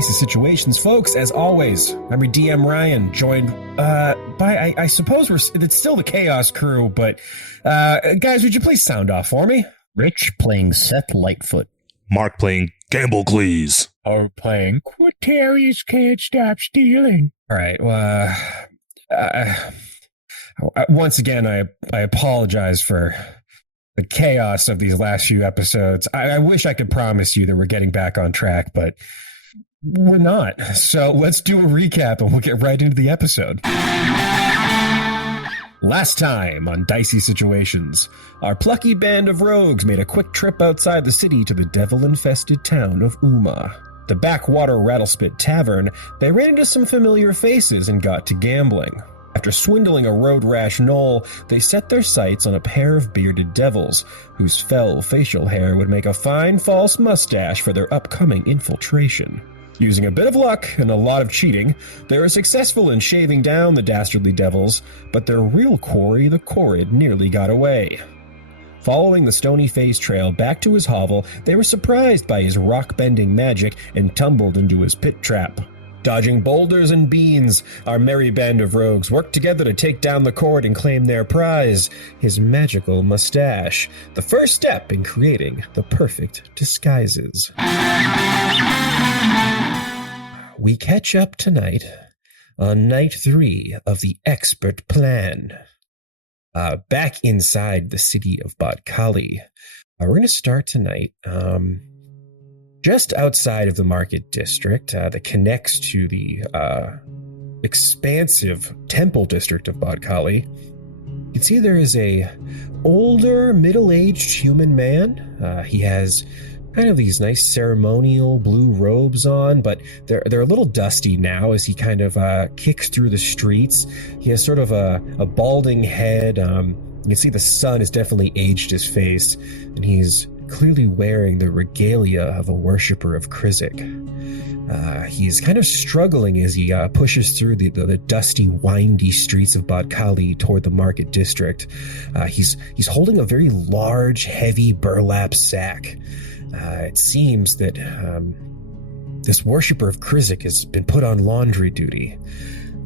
Dicey Situations, folks. As always, I'm your DM Ryan, joined by, I suppose it's still the Chaos crew, but guys, would you please sound off for me? Rich playing Seth Lightfoot. Mark playing Gamblecles. Or playing Quintorius Can't Stop Stealing. All right, once again, I apologize for the chaos of these last few episodes. I wish I could promise you that we're getting back on track, but we're not. So let's do a recap and we'll get right into the episode. Last time on Dicey Situations, our plucky band of rogues made a quick trip outside the city to the devil-infested town of Uma. The Backwater Rattlespit Tavern, they ran into some familiar faces and got to gambling. After swindling a road rash knoll, they set their sights on a pair of bearded devils, whose fell facial hair would make a fine false mustache for their upcoming infiltration. Using a bit of luck and a lot of cheating, they were successful in shaving down the dastardly devils, but their real quarry, the Chorid, nearly got away. Following the stony face trail back to his hovel, they were surprised by his rock-bending magic and tumbled into his pit trap. Dodging boulders and beans, our merry band of rogues worked together to take down the Chorid and claim their prize, his magical mustache, the first step in creating the perfect disguises. We catch up tonight on night 3 of the expert plan. Back inside the city of Bodkali. We're going to start tonight just outside of the market district that connects to the expansive temple district of Bodkali. You can see there is a older, middle-aged human man. He has kind of these nice ceremonial blue robes on, but they're a little dusty now as he kind of kicks through the streets. He has sort of a balding head. You can see the sun has definitely aged his face, and he's clearly wearing the regalia of a worshiper of Krizik. He's kind of struggling as he pushes through the dusty, windy streets of Bodkali toward the market district. He's holding a very large, heavy burlap sack. It seems that this worshiper of Krizik has been put on laundry duty.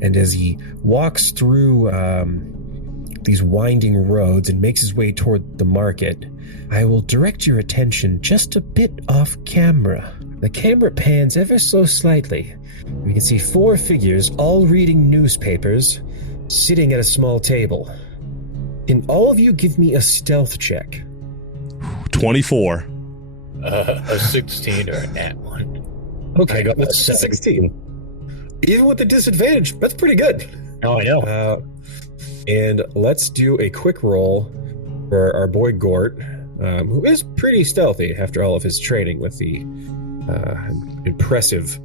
And as he walks through these winding roads and makes his way toward the market, I will direct your attention just a bit off camera. The camera pans ever so slightly. We can see 4 figures all reading newspapers, sitting at a small table. Can all of you give me a stealth check? 24. A 16 or a nat 1. Okay, I got a 16. Even with the disadvantage, that's pretty good. Oh, I know. And let's do a quick roll for our boy Gort, who is pretty stealthy after all of his training with the impressive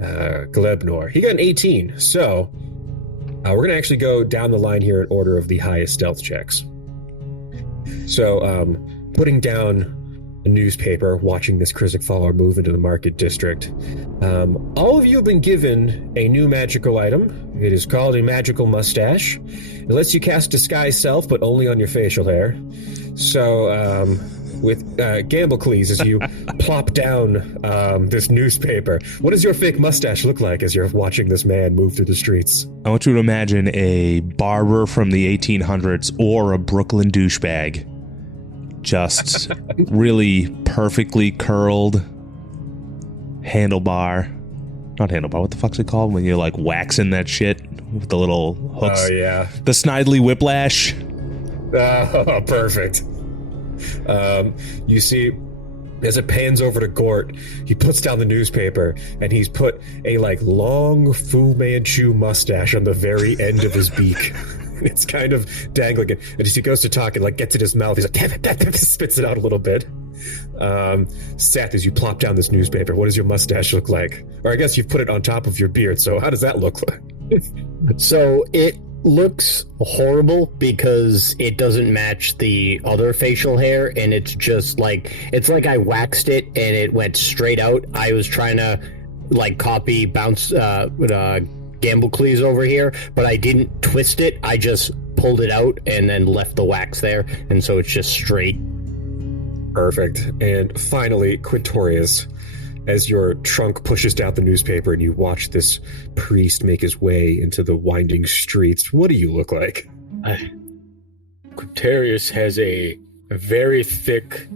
Glebnor. He got an 18, so we're going to actually go down the line here in order of the highest stealth checks. So, putting down a newspaper, watching this Krizik follower move into the market district. All of you have been given a new magical item. It is called a magical mustache. It lets you cast disguise self, but only on your facial hair. So, with Gamblecles, as you plop down this newspaper, what does your fake mustache look like as you're watching this man move through the streets? I want you to imagine a barber from the 1800s or a Brooklyn douchebag. Just really perfectly curled handlebar. Not handlebar, what the fuck's it called when you're like waxing that shit with the little hooks? Oh, yeah. The Snidely Whiplash. Oh, perfect. You see, as it pans over to Gort, he puts down the newspaper and he's put a long Fu Manchu mustache on the very end of his beak. It's kind of dangling, and as he goes to talk and gets in his mouth, he's like, damn it, spits it out a little bit. Seth, as you plop down this newspaper, what does your mustache look like? Or I guess you've put it on top of your beard, so how does that look like? So it looks horrible because it doesn't match the other facial hair, and it's just it's like I waxed it and it went straight out. I was trying to copy Gamblecles over here, but I didn't twist it. I just pulled it out and then left the wax there, and so it's just straight. Perfect. And finally, Quintorius, as your trunk pushes down the newspaper and you watch this priest make his way into the winding streets, what do you look like? Quintorius has a very thick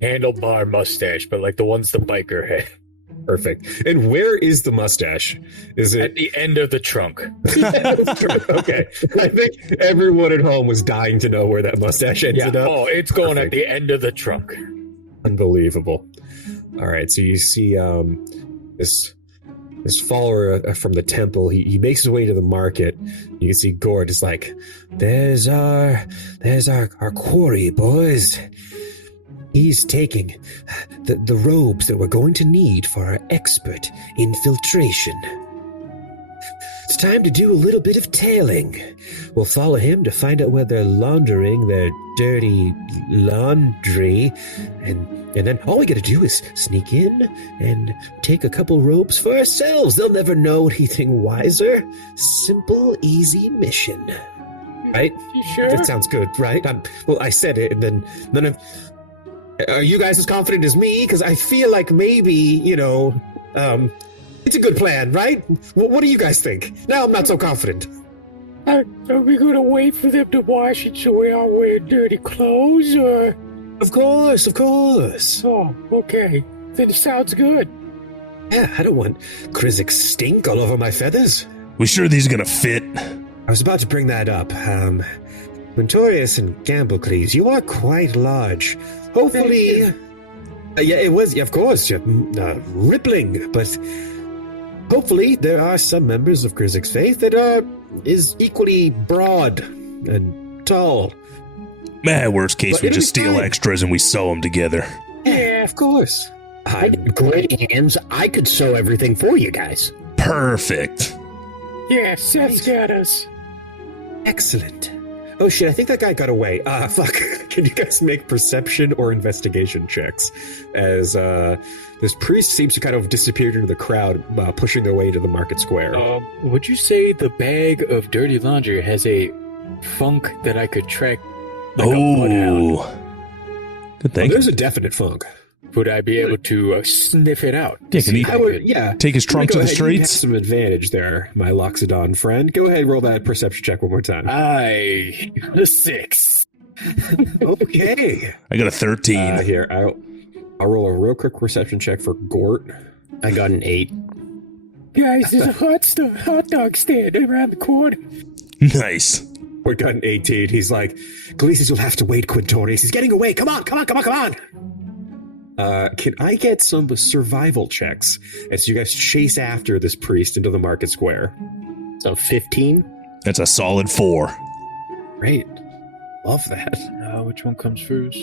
handlebar mustache, but like the ones the biker had. Perfect. And where is the mustache? Is it At the end of the trunk? Okay. I think everyone at home was dying to know where that mustache ended up. Oh, it's going at the end of the trunk. Unbelievable. All right, so you see this follower from the temple. He makes his way to the market. You can see Gort is like, "There's our quarry, boys. He's taking the robes that we're going to need for our expert infiltration. It's time to do a little bit of tailing. We'll follow him to find out where they're laundering their dirty laundry, and then all we gotta do is sneak in and take a couple robes for ourselves. They'll never know anything wiser. Simple, easy mission." Right? You sure? That sounds good, right? Well, I said it, and then none of... Are you guys as confident as me? Because I feel like maybe, it's a good plan, right? What do you guys think? Now I'm not so confident. Are we going to wait for them to wash it so we aren't wearing dirty clothes, or...? Of course. Oh, okay. Then it sounds good. Yeah, I don't want Krizik stink all over my feathers. We sure these are gonna fit? I was about to bring that up. Quintorius and Gamblecles, you are quite large. Hopefully... yeah, it was, of course, rippling, but hopefully there are some members of Krizik's faith that is equally broad and tall. Worst case, But we it'll just be steal fine. extras and we sew them together. Yeah, of course. I got great hands. I could sew everything for you guys. Perfect. Yeah, Seth's got us. Excellent. Oh shit, I think that guy got away. Fuck. Can you guys make perception or investigation checks? As this priest seems to kind of disappear into the crowd, pushing their way to the market square. Would you say the bag of dirty laundry has a funk that I could track? Like a bloodhound? Good thing. There's a definite funk. Would I be able to sniff it out? Yeah, can he take his trunk to the You have streets? some advantage there, my Loxodon friend. Go ahead and roll that perception check one more time. A 6. Okay. I got a 13. Here, I'll roll a real quick perception check for Gort. I got an 8. Guys, there's a hot dog stand around the corner. Nice. Gort got an 18. He's like, Galesis will have to wait, Quintorius. He's getting away. Come on. Can I get some survival checks as you guys chase after this priest into the market square? So 15? That's a solid 4. Great. Love that. Which one comes first?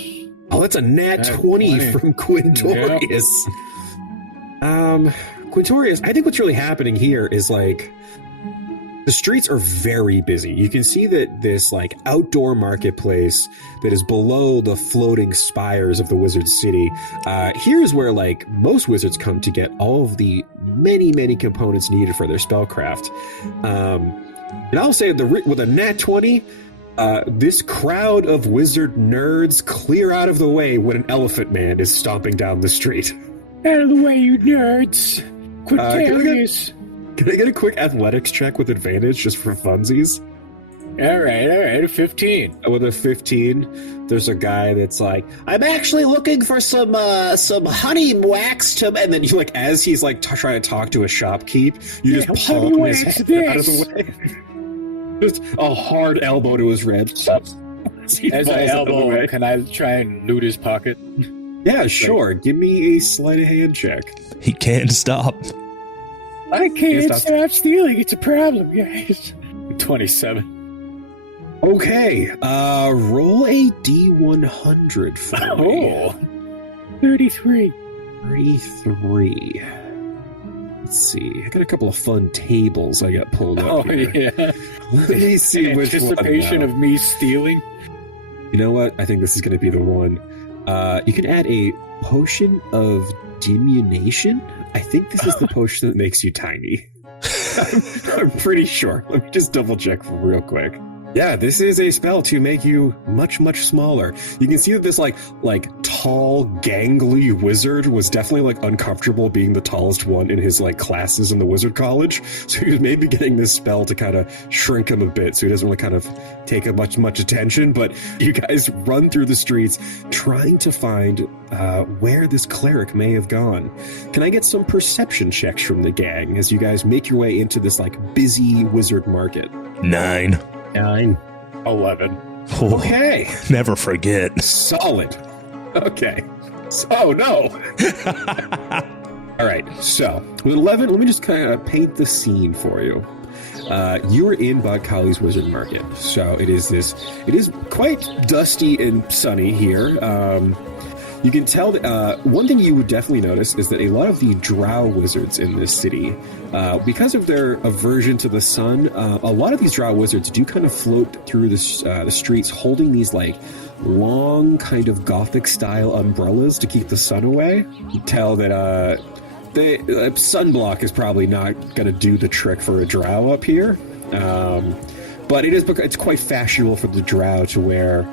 Oh, that's a nat 20 from Quintorius. Quintorius, I think what's really happening here is like the streets are very busy. You can see that this like outdoor marketplace that is below the floating spires of the wizard city. Here's where like most wizards come to get all of the many components needed for their spellcraft. And I'll say with a nat 20, this crowd of wizard nerds clear out of the way when an elephant man is stomping down the street. Out of the way, you nerds. Quintorius. Can I get a quick athletics check with advantage just for funsies? All right, 15. With a 15, there's a guy that's like, I'm actually looking for some honey wax to, and then you like, as he's like trying to talk to a shopkeep, you just palm his head out of the way. Just a hard elbow to his ribs. As I elbow, can I try and loot his pocket? Yeah, sure. Give me a sleight of hand check. He can't stop. I can't stop stealing. It's a problem, guys. 27. Okay, roll a D100 for me. 33. 33. Let's see. I got a couple of fun tables I got pulled up here. Yeah. Let me see which one. Anticipation of me stealing. You know what? I think this is going to be the one. You can add a potion of diminution. I think this is the potion that makes you tiny. I'm pretty sure. Let me just double check real quick. Yeah, this is a spell to make you much, much smaller. You can see that this like tall, gangly wizard was definitely like uncomfortable being the tallest one in his like classes in the wizard college. So he was maybe getting this spell to kind of shrink him a bit so he doesn't really kind of take up much attention. But you guys run through the streets trying to find where this cleric may have gone. Can I get some perception checks from the gang as you guys make your way into this like busy wizard market? 9. 9. 11. Oh, Okay. never forget. Solid. Okay. Oh, no. All right. So, with 11, let me just kind of paint the scene for you. You are in Bodkali's Wizard Market. So, it is quite dusty and sunny here. You can tell that one thing you would definitely notice is that a lot of the drow wizards in this city, because of their aversion to the sun, a lot of these drow wizards do kind of float through the streets holding these like long kind of gothic style umbrellas to keep the sun away. You tell that the sunblock is probably not going to do the trick for a drow up here. But it's quite fashionable for the drow to wear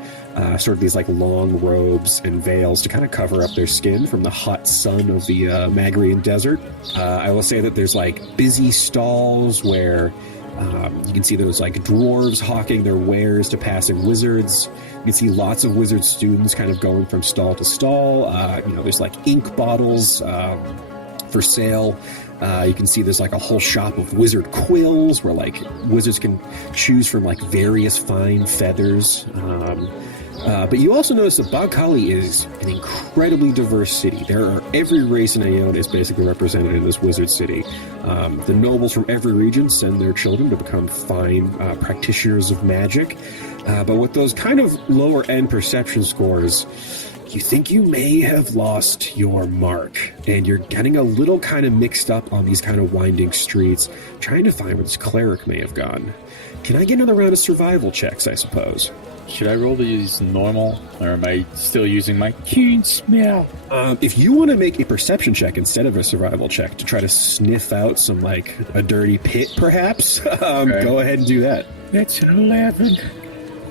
sort of these like long robes and veils to kind of cover up their skin from the hot sun of the Magrian desert. I will say that there's like busy stalls where you can see those like dwarves hawking their wares to passing wizards. You can see lots of wizard students kind of going from stall to stall. There's like ink bottles for sale. You can see there's like a whole shop of wizard quills where like wizards can choose from like various fine feathers. But you also notice that Bodkali is an incredibly diverse city. There are every race in Aeon is basically represented in this wizard city. The nobles from every region send their children to become fine practitioners of magic. But with those kind of lower end perception scores, you think you may have lost your mark, and you're getting a little kind of mixed up on these kind of winding streets, trying to find where this cleric may have gone. Can I get another round of survival checks, I suppose? Should I roll to use normal, or am I still using my keen smell? If you want to make a perception check instead of a survival check to try to sniff out some, like, a dirty pit, perhaps, go ahead and do that. That's an 11.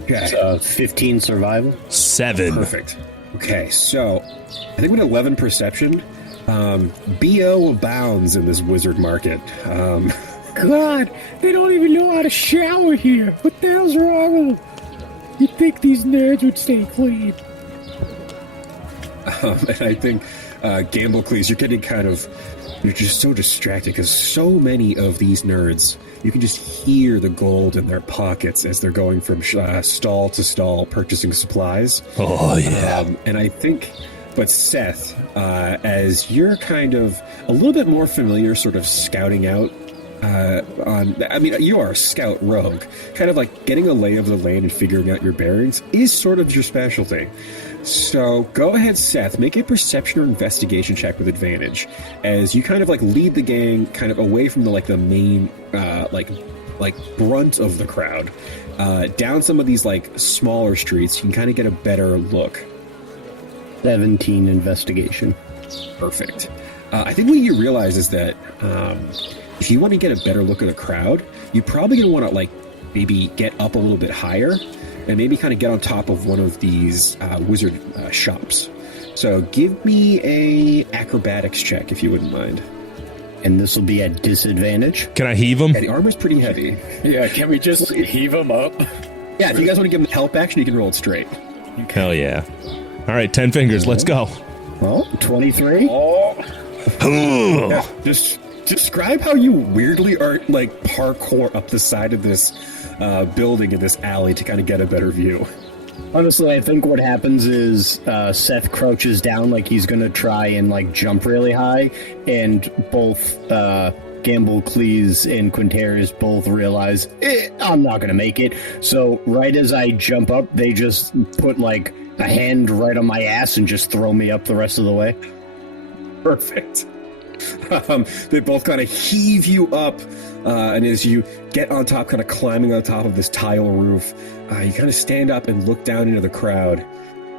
Okay. 15 survival. 7. Perfect. Okay, so I think with 11 perception, BO abounds in this wizard market. God, they don't even know how to shower here. What the hell's wrong with them? You'd think these nerds would stay clean. And I think, Gamblecles, you're just so distracted because so many of these nerds, you can just hear the gold in their pockets as they're going from stall to stall purchasing supplies. Oh, yeah. And I think, but Seth, as you're kind of a little bit more familiar sort of scouting out you are a scout rogue. Kind of like getting a lay of the land and figuring out your bearings is sort of your specialty. So go ahead, Seth, make a perception or investigation check with advantage as you kind of like lead the gang kind of away from the main brunt of the crowd, down some of these like smaller streets. You can kind of get a better look. 17 investigation. Perfect. I think what you realize is that if you want to get a better look at the crowd, you're probably going to want to like maybe get up a little bit higher and maybe kind of get on top of one of these wizard shops. So give me a acrobatics check if you wouldn't mind. And this will be at disadvantage. Can I heave him? Yeah, the armor's pretty heavy. Yeah, can we just heave him up? Yeah, if you guys want to give him help action, you can roll it straight. Hell yeah. All right, 10 fingers. Let's go. Oh, 23. Yeah, just describe how you weirdly are like parkour up the side of this building in this alley to kind of get a better view. Honestly, I think what happens is Seth crouches down like he's going to try and like jump really high, and both Gamblecles and Quintorius both realize, I'm not going to make it. So right as I jump up, they just put like a hand right on my ass and just throw me up the rest of the way. Perfect. They both kind of heave you up, and as you get on top, kind of climbing on top of this tile roof, you kind of stand up and look down into the crowd,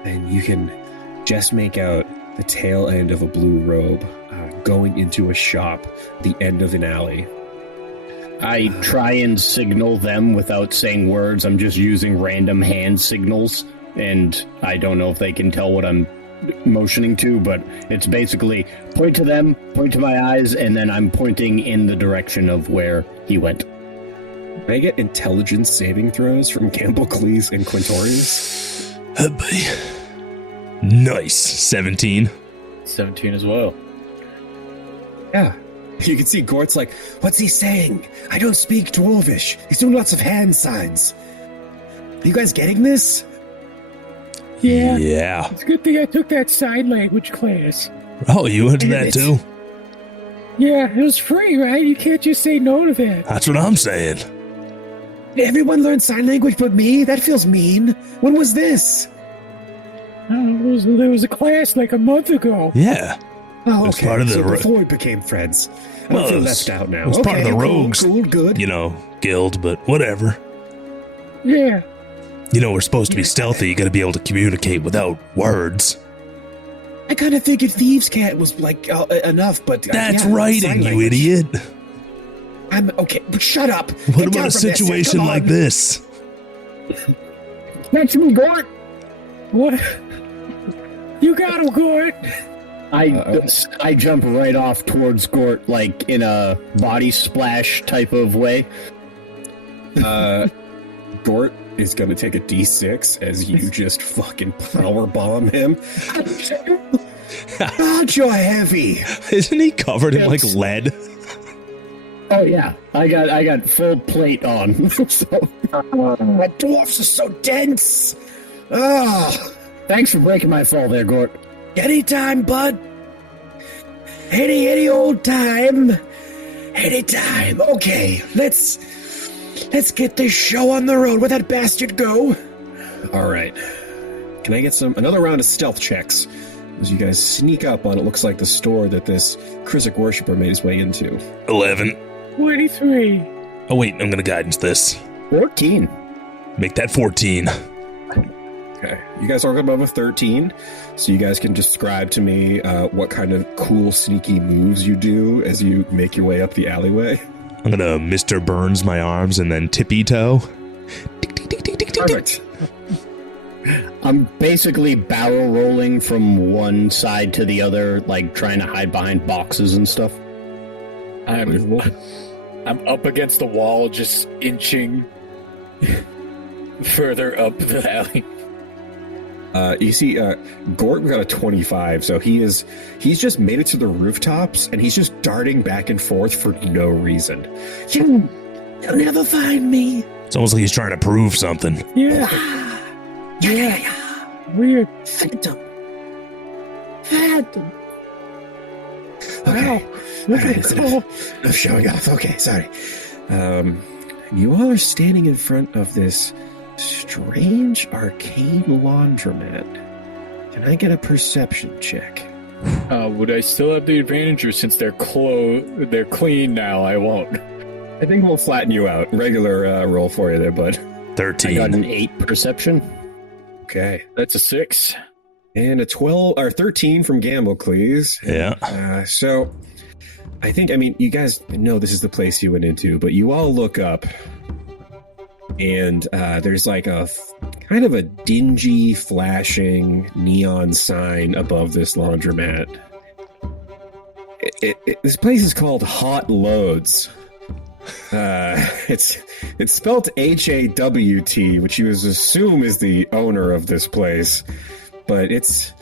and you can just make out the tail end of a blue robe going into a shop, the end of an alley. I try and signal them without saying words. I'm just using random hand signals, and I don't know if they can tell what I'm motioning to, but it's basically point to them, point to my eyes, and then I'm pointing in the direction of where he went. Can I get intelligence saving throws from Gamblecles and Quintorius? Nice. 17. 17 as well. Yeah. You can see Gort's like, what's he saying? I don't speak Dwarvish. He's doing lots of hand signs. Are you guys getting this? Yeah. Yeah. It's a good thing I took that sign language class. Oh, you into that too? Yeah, it was free, right? You can't just say no to that. That's what I'm saying. Everyone learned sign language but me? That feels mean. When was this? There was a class like a month ago. Yeah. Oh, It was okay. part of the So ro- before we became friends. I don't Well, feel it was- left out now. it was part of the cool, rogues. Cool, good. Guild, but whatever. Yeah. We're supposed to be stealthy. You gotta be able to communicate without words. I kind of figured Thieves' Cat was like enough, but That's yeah, writing, sign you language. idiot. I'm okay, but shut up. What Get about down a from there, Seth. situation Come like on. this? That's me, Gort. What? You got him, Gort. I jump right off towards Gort, like in a body splash type of way. Gort is going to take a D6 as you just fucking powerbomb him. God, you're heavy. Isn't he covered in like lead? Oh yeah, I got full plate on. So, Dwarfs are so dense. Ah, thanks for breaking my fall there, Gort. anytime, bud. Any old time. Anytime. Okay, let's get this show on the road. Where'd that bastard go? All right. Can I get another round of stealth checks? As you guys sneak up on it looks like the store that this Krizik worshipper made his way into. 11. 23. Oh wait, I'm gonna guidance this. 14. Make that 14. Okay. You guys are above a 13, so you guys can describe to me what kind of cool, sneaky moves you do as you make your way up the alleyway. I'm gonna Mr. Burns my arms and then tippy toe. Perfect. I'm basically barrel rolling from one side to the other, like trying to hide behind boxes and stuff. I'm up against the wall, just inching further up the alley. You see, Gort got a 25, so he's just made it to the rooftops, and he's just darting back and forth for no reason. You'll never find me. It's almost like he's trying to prove something. Yeah. Weird. Phantom. Wow. Look at the call. I'm showing off. Okay, sorry. You all are standing in front of this strange arcane laundromat. Can I get a perception check? Would I still have the advantage, or since they're clean now, I won't? I think we'll flatten you out. Regular roll for you there, bud. 13. I got an 8 perception. Okay. That's a 6. And a 12 or 13 from Gamblecles. Yeah. So I mean, you guys know this is the place you went into, but you all look up and there's like a kind of a dingy, flashing neon sign above this laundromat. This place is called Hawt Loads. It's spelled Hawt, which you assume is the owner of this place, but it's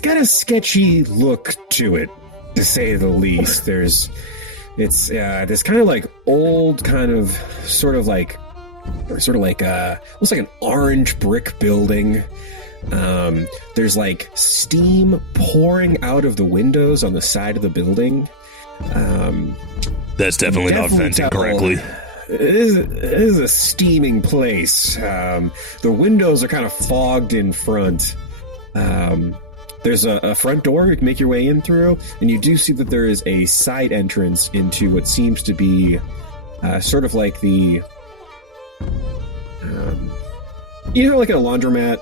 got a sketchy look to it, to say the least. There's this kind of like old, kind of sort of like looks like an orange brick building. There's like steam pouring out of the windows on the side of the building. That's definitely not vented correctly. It is a steaming place. The windows are kind of fogged in front. There's a front door you can make your way in through, and you do see that there is a side entrance into what seems to be sort of like the... like a laundromat,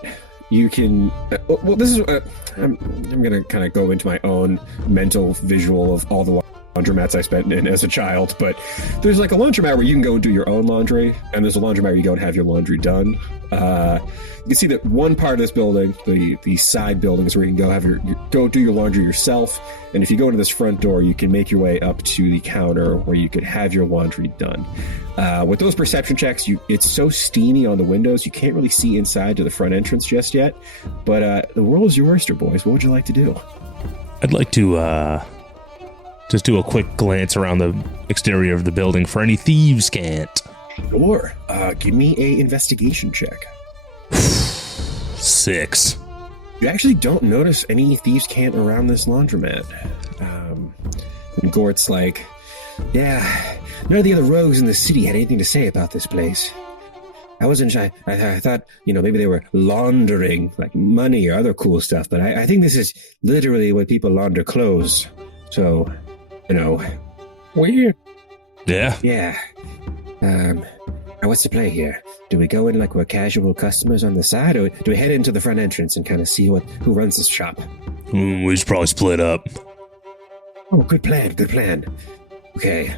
you can... well, this is... I'm going to kind of go into my own mental visual of all the laundromats I spent in as a child, but there's like a laundromat where you can go and do your own laundry, and there's a laundromat where you go and have your laundry done. You can see that one part of this building, the side buildings, where you can go have go do your laundry yourself, and if you go into this front door, you can make your way up to the counter where you could have your laundry done. With those perception checks, it's so steamy on the windows, you can't really see inside to the front entrance just yet, but the world is your oyster, boys. What would you like to do? I'd like to just do a quick glance around the exterior of the building for any thieves' cant. Sure. Give me a investigation check. 6. You actually don't notice any thieves' cant around this laundromat. And Gort's like, yeah, none of the other rogues in the city had anything to say about this place. I wasn't shy. I thought, maybe they were laundering like money or other cool stuff, but I think this is literally what people launder clothes. So, Weird. Yeah. Yeah. What's the play here? Do we go in like we're casual customers on the side, or do we head into the front entrance and kind of see who runs this shop? We should probably split up. Oh, good plan. Okay.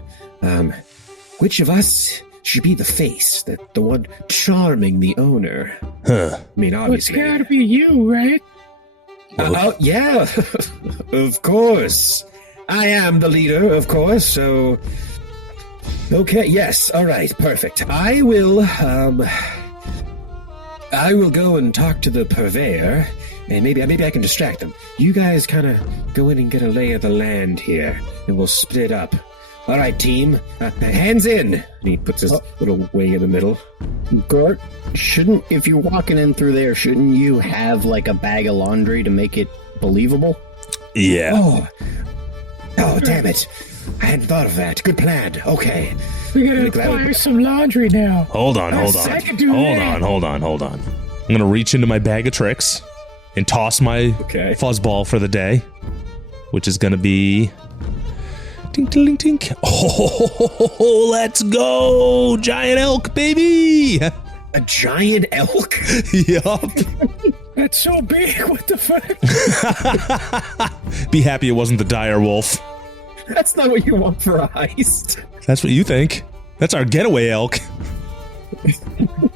Which of us should be the face, the one charming the owner? Huh. I mean, obviously. Well, it's gotta be you, right? Oh, yeah. Of course. I am the leader, of course, so... Okay, yes, all right, perfect. I will go and talk to the purveyor, and maybe I can distract them. You guys kind of go in and get a lay of the land here, and we'll split up. All right, team, hands in. And he puts his little wing in the middle. Gort, if you're walking in through there, shouldn't you have like a bag of laundry to make it believable? Yeah. Oh, damn it. I hadn't thought of that. Good plan. Okay. We gotta acquire some laundry now. Hold on. I can do that. Hold on. I'm gonna reach into my bag of tricks and toss my fuzzball for the day, which is gonna be... Tink, tink, tink. Oh, let's go! Giant elk, baby! A giant elk? Yup. That's so big. What the fuck? Be happy it wasn't the dire wolf. That's not what you want for a heist. That's what you think. That's our getaway elk.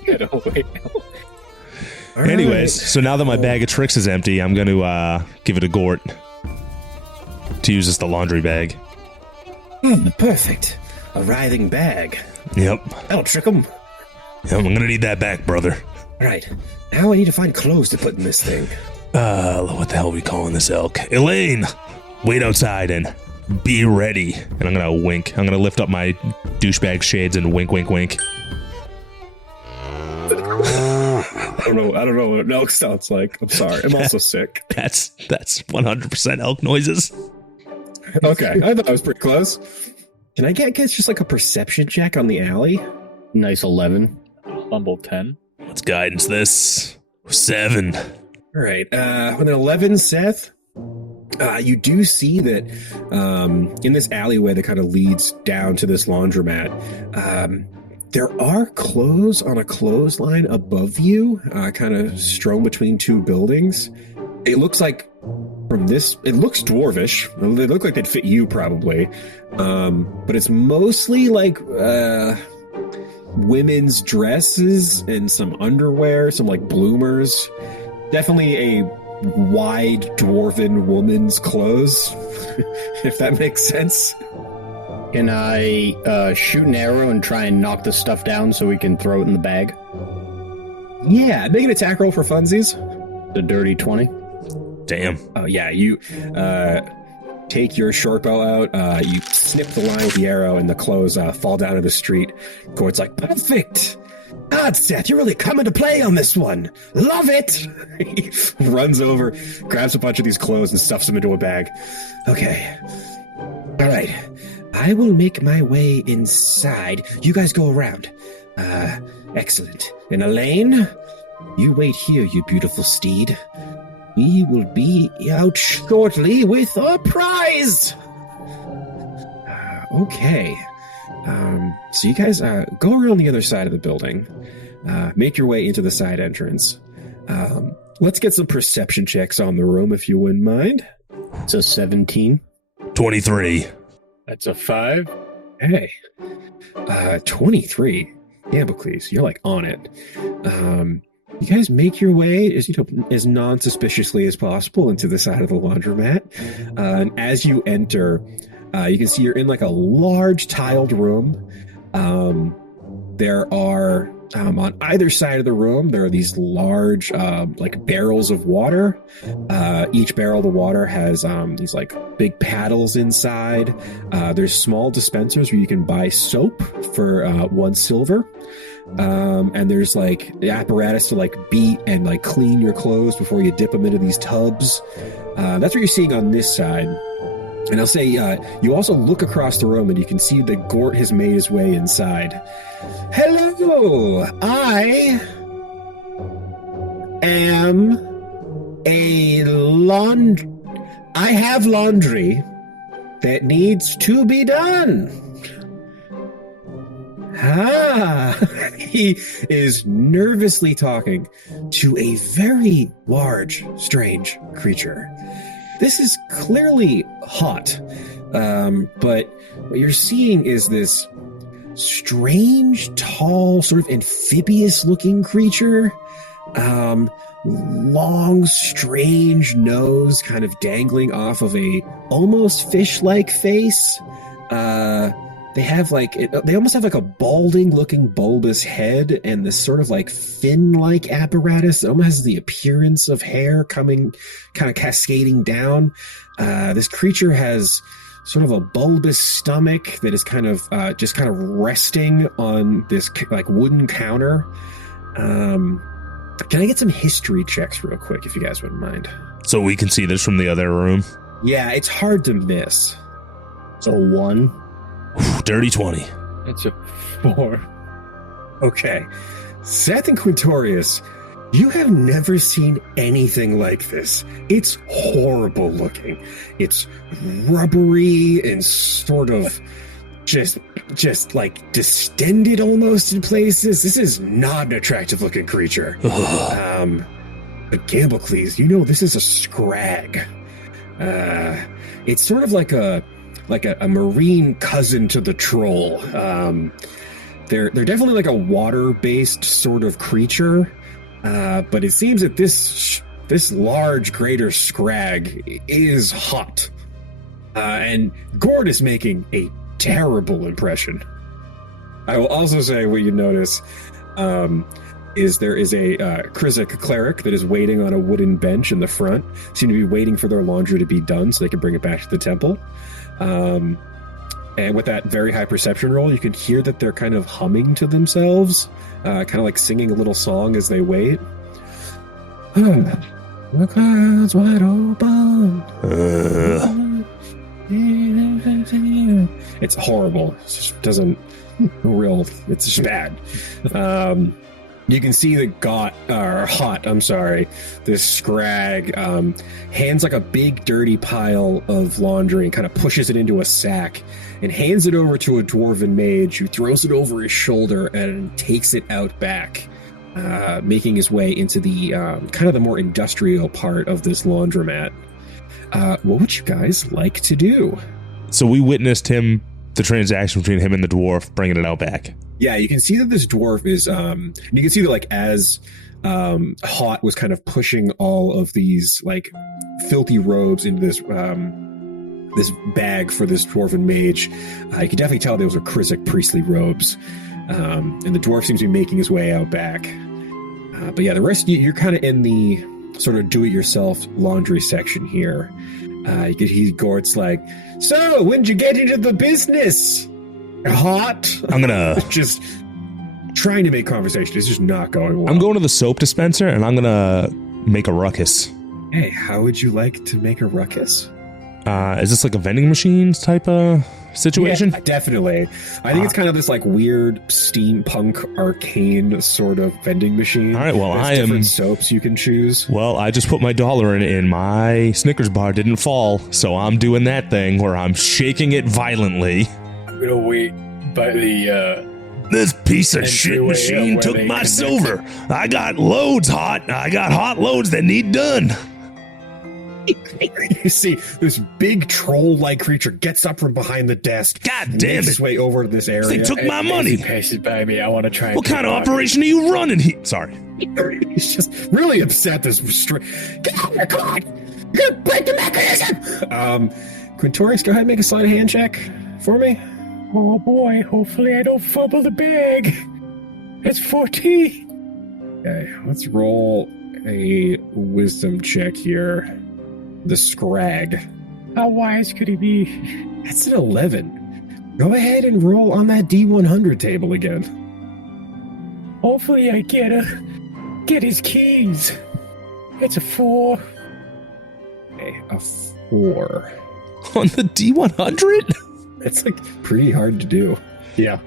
Getaway elk. Anyways, so now that my bag of tricks is empty, I'm going to give it a Gort to use as the laundry bag. Perfect. A writhing bag. Yep. That'll trick him. Yep, I'm going to need that back, brother. All right. Now I need to find clothes to put in this thing. What the hell are we calling this elk? Elaine, wait outside and be ready. And I'm going to wink. I'm going to lift up my douchebag shades and wink, wink, wink. I don't know what an elk sounds like. I'm sorry. I'm also sick. That's 100% elk noises. Okay. I thought I was pretty close. Can I get just like a perception check on the alley? Nice 11. Humble 10. Let's guidance this. 7. All right. With an 11, Seth, you do see that in this alleyway that kind of leads down to this laundromat, there are clothes on a clothesline above you, kind of strewn between two buildings. It looks like it looks dwarvish. They look like they'd fit you probably. But it's mostly like women's dresses and some underwear, some like bloomers. Definitely a wide dwarven woman's clothes, if that makes sense. Can I shoot an arrow and try and knock the stuff down so we can throw it in the bag? Yeah, make an attack roll for funsies. The dirty 20. Damn. Oh, yeah, you take your short bow out, you snip the line with the arrow, and the clothes fall down to the street. Gort's like, perfect! God, Seth, you're really coming to play on this one. Love it! He runs over, grabs a bunch of these clothes, and stuffs them into a bag. Okay. All right. I will make my way inside. You guys go around. Excellent. And Elaine, you wait here, you beautiful steed. We will be out shortly with a prize! Okay. So you guys go around the other side of the building. Make your way into the side entrance. Let's get some perception checks on the room, if you wouldn't mind. It's a 17. 23. That's a 5. Hey, 23. Gamblecles, you're like on it. You guys make your way as non-suspiciously as possible into the side of the laundromat. And as you enter, you can see you're in like a large tiled room. There are on either side of the room, there are these large like barrels of water. Each barrel of the water has these like big paddles inside. There's small dispensers where you can buy soap for 1 silver. And there's like the apparatus to like beat and like clean your clothes before you dip them into these tubs. That's what you're seeing on this side. And I'll say, you also look across the room and you can see that Gort has made his way inside. Hello, I am I have laundry that needs to be done. He is nervously talking to a very large, strange creature. This is clearly Hawt, but what you're seeing is this strange, tall, sort of amphibious-looking creature. Long, strange nose kind of dangling off of a almost fish-like face. They have they almost have like a balding-looking bulbous head and this sort of like fin-like apparatus that almost has the appearance of hair coming, kind of cascading down. This creature has sort of a bulbous stomach that is kind of just kind of resting on this like wooden counter. Can I get some history checks real quick, if you guys wouldn't mind? So we can see this from the other room? Yeah, it's hard to miss. So 1. Dirty 20. That's a 4. Okay. Seth and Quintorius, you have never seen anything like this. It's horrible looking. It's rubbery and sort of just like distended almost in places. This is not an attractive looking creature. But Gamblecles, you know this is a scrag. It's sort of like a marine cousin to the troll. They're definitely like a water-based sort of creature, but it seems that this large greater scrag is Hawt. And Gort is making a terrible impression. I will also say what you notice is there is a Krizik cleric that is waiting on a wooden bench in the front, seem to be waiting for their laundry to be done so they can bring it back to the temple. And with that very high perception roll, you can hear that they're kind of humming to themselves, kind of like singing a little song as they wait. The clouds wide open. It's horrible. It just doesn't real. It's just bad. You can see that Hawt, this scrag, hands like a big dirty pile of laundry and kind of pushes it into a sack and hands it over to a dwarven mage who throws it over his shoulder and takes it out back, making his way into the kind of the more industrial part of this laundromat. What would you guys like to do? So we witnessed the transaction between him and the dwarf, bringing it out back. Yeah, you can see that this dwarf is, you can see that like as Hawt was kind of pushing all of these like filthy robes into this this bag for this dwarven mage, you can definitely tell those are Krizik priestly robes, and the dwarf seems to be making his way out back. But yeah, the rest of you're kind of in the sort of do-it-yourself laundry section here. You could hear Gort's like, "So, when'd you get into the business, Hawt?" I'm gonna just trying to make conversation. It's just not going well. I'm going to the soap dispenser and I'm gonna make a ruckus. Hey, how would you like to make a ruckus? Is this like a vending machines type of situation? Yeah, definitely. I think it's kind of this like weird steampunk arcane sort of vending machine. All right, well, There's different soaps you can choose. Well, I just put my dollar in it and my Snickers bar didn't fall, so I'm doing that thing where I'm shaking it violently. I'm gonna wait by the This piece of shit machine took my silver. I got loads, Hawt. I got hot loads that need done. You see this big troll-like creature gets up from behind the desk. God damn makes it. his way over to this area. They took my money. As he passes by me, I want to try. What kind of operation are you running here? Sorry. He's just really upset. Get out here, come on! You're gonna break the mechanism! Quintorius, go ahead and make a sleight of hand check for me. Oh boy, hopefully I don't fumble the bag. That's 14. Okay, let's roll a wisdom check here. The scrag. How wise could he be? That's an 11. Go ahead and roll on that D100 table again. Hopefully I get his keys. It's a 4. Okay, a 4. On the D100? It's like pretty hard to do. Yeah.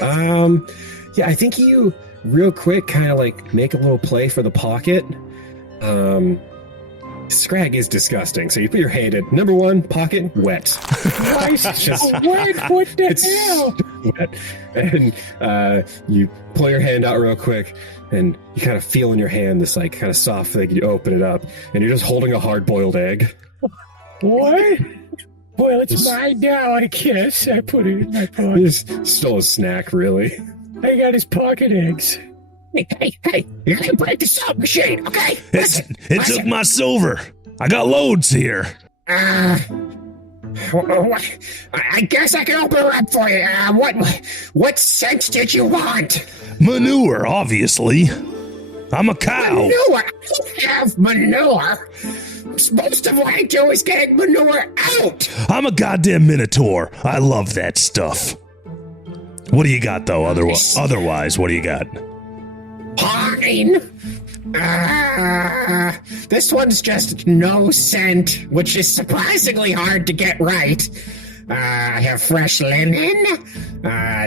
Yeah, I think you real quick kind of like make a little play for the pocket. Scrag is disgusting. So you put your hand in. Number 1, pocket, wet. Nice. Wet, what the hell? Wet. And you pull your hand out real quick, and you kind of feel in your hand this like kind of soft thing. You open it up, and you're just holding a hard-boiled egg. What? Well, it's mine now, I guess. I put it in my pocket. It's still a snack, really. I got his pocket eggs. Hey, you're gonna break the soap machine, okay? It took my silver. I got loads here. I guess I can open it up for you. What scent did you want? Manure, obviously. I'm a cow. Manure? I don't have manure. Most of what I do is getting manure out. I'm a goddamn minotaur. I love that stuff. What do you got, though, otherwise? What do you got? Fine. This one's just no scent, which is surprisingly hard to get right. I have fresh linen,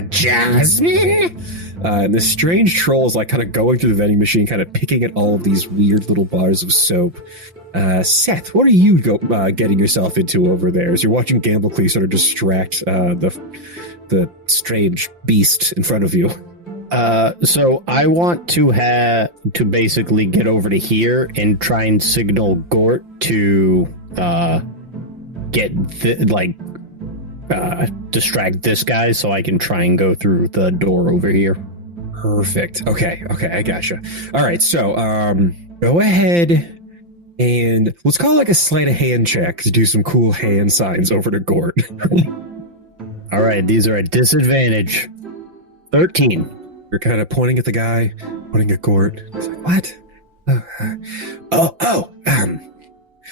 jasmine. And this strange troll is like kind of going through the vending machine, kind of picking at all of these weird little bars of soap. Seth, what are you getting yourself into over there as you're watching Gamblecles sort of distract the strange beast in front of you? So I want to basically get over to here and try and signal Gort to distract this guy so I can try and go through the door over here. Perfect. Okay, I gotcha. All right, so go ahead and let's call it like a sleight of hand check to do some cool hand signs over to Gort. All right, these are at disadvantage. 13. You're kind of pointing at the guy, pointing at Gort. He's like, what?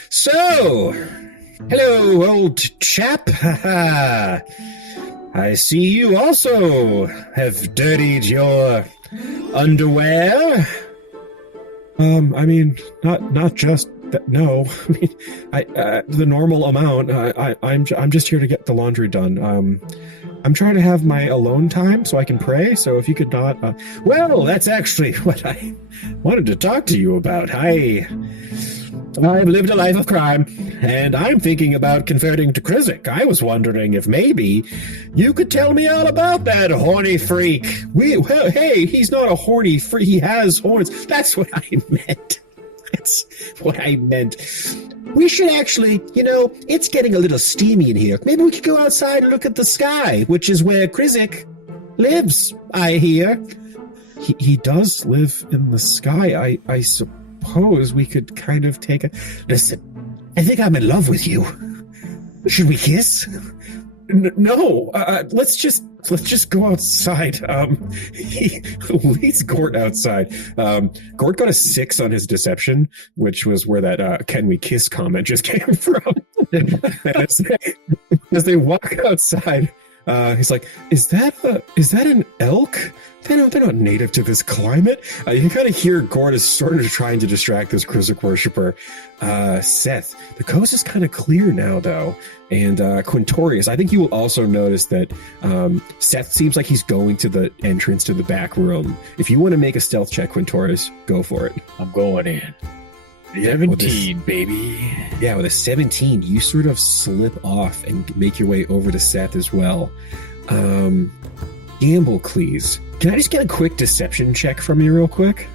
So, hello, old chap. I see you also have dirtied your underwear. I mean, not just that. No, I mean, the normal amount. I'm just here to get the laundry done. I'm trying to have my alone time so I can pray. So if you could not, well, that's actually what I wanted to talk to you about. I've lived a life of crime, and I'm thinking about converting to Krizik. I was wondering if maybe you could tell me all about that horny freak. Well, hey, he's not a horny freak. He has horns. That's what I meant. That's what I meant. We should actually, it's getting a little steamy in here. Maybe we could go outside and look at the sky, which is where Krizik lives, I hear. He does live in the sky. I suppose we could kind of take a... Listen, I think I'm in love with you. Should we kiss? No, let's just go outside. He leads Gort outside. Gort got a 6 on his deception, which was where that "can we kiss" comment just came from. as they walk outside, he's like, "Is that an elk? They're not native to this climate." You can kind of hear Gort is sort of trying to distract this Krizik worshiper. Seth, the coast is kind of clear now, though. And Quintorius, I think you will also notice that Seth seems like he's going to the entrance to the back room. If you want to make a stealth check, Quintorius, go for it. I'm going in. 17, baby. Yeah, with a 17, you sort of slip off and make your way over to Seth as well. Gamblecles, can I just get a quick deception check from you real quick?